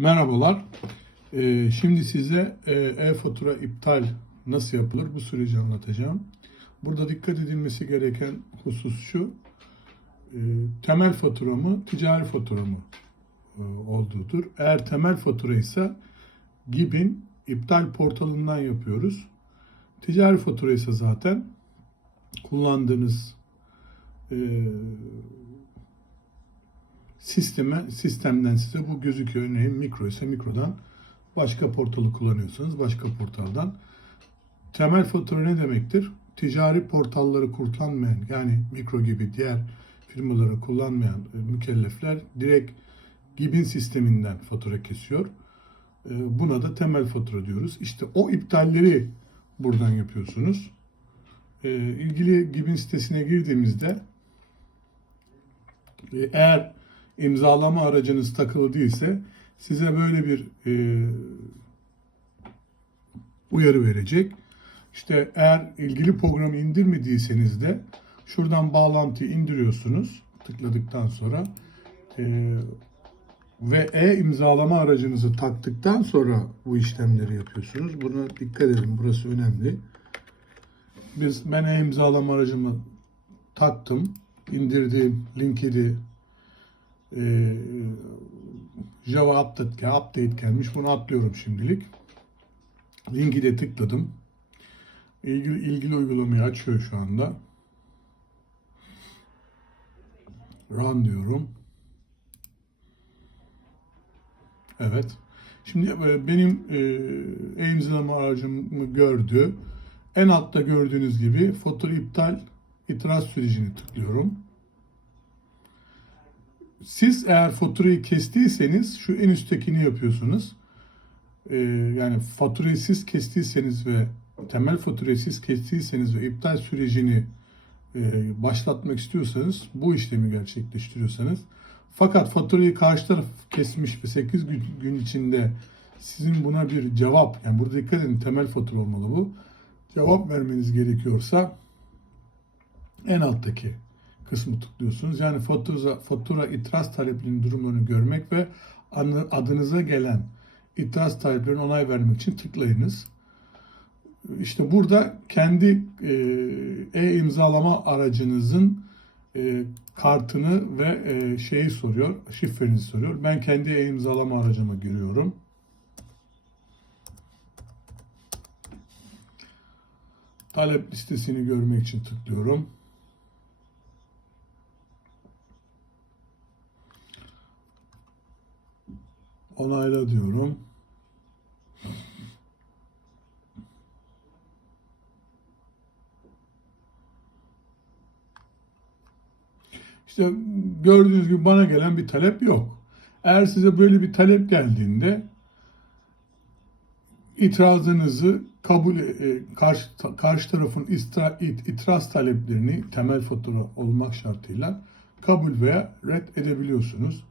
Merhabalar. Ee, şimdi size e, e-fatura iptal nasıl yapılır bu süreci anlatacağım. Burada dikkat edilmesi gereken husus şu. e, temel fatura mı, ticari fatura mı e, olduğudur. Eğer temel fatura ise GİB'in iptal portalından yapıyoruz. Ticari fatura ise zaten kullandığınız e, sisteme sistemden size bu gözüküyor. Örneğin mikro ise mikrodan başka portalı kullanıyorsanız başka portaldan. Temel fatura ne demektir? Ticari portalları kullanmayan yani mikro gibi diğer firmaları kullanmayan e, mükellefler direkt GİB'in sisteminden fatura kesiyor. E, Buna da temel fatura diyoruz. İşte o iptalleri buradan yapıyorsunuz. E, ilgili GİB'in sitesine girdiğimizde eğer imzalama aracınız takılı değilse size böyle bir e, uyarı verecek. İşte eğer ilgili programı indirmediyseniz de şuradan bağlantıyı indiriyorsunuz tıkladıktan sonra e, ve e-imzalama aracınızı taktıktan sonra bu işlemleri yapıyorsunuz. Buna dikkat edin. Burası önemli. Biz ben e-imzalama aracımı taktım, indirdim, linkedi, e, Java update, update gelmiş. Bunu atlıyorum şimdilik. Linki de tıkladım. İlgili, ilgili uygulamayı açıyor şu anda. Run diyorum. Evet. Şimdi e, benim e, e-imzalama aracımı gördü. En altta gördüğünüz gibi fatura iptal itiraz sürecini tıklıyorum. Siz eğer faturayı kestiyseniz şu en üsttekini yapıyorsunuz. Ee, yani faturayı siz kestiyseniz ve temel faturayı siz kestiyseniz ve iptal sürecini e, başlatmak istiyorsanız bu işlemi gerçekleştiriyorsanız fakat faturayı karşı taraf kesmiş ve 8 gün, gün içinde sizin buna bir cevap yani burada dikkat edin temel fatura olmalı bu cevap vermeniz gerekiyorsa en alttaki kısmı tıklıyorsunuz. Yani fatura, fatura itiraz taleplerinin durumunu görmek ve adınıza gelen itiraz taleplerine onay vermek için tıklayınız. İşte burada kendi e, e-imzalama aracınızın e, kartını ve e, şeyi soruyor, şifrenizi soruyor. Ben kendi e-imzalama aracıma giriyorum. Talep listesini görmek için tıklıyorum. Onayla diyorum. İşte gördüğünüz gibi bana gelen bir talep yok. Eğer size böyle bir talep geldiğinde itirazınızı kabul e, karşı karşı tarafın itiraz taleplerini temel fatura olmak şartıyla kabul veya red edebiliyorsunuz.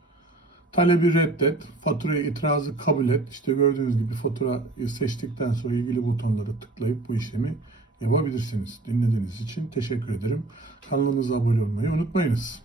Talebi reddet, faturaya itirazı kabul et. İşte gördüğünüz gibi faturayı seçtikten sonra ilgili butonları tıklayıp bu işlemi yapabilirsiniz. Dinlediğiniz için teşekkür ederim. Kanalımıza abone olmayı unutmayınız.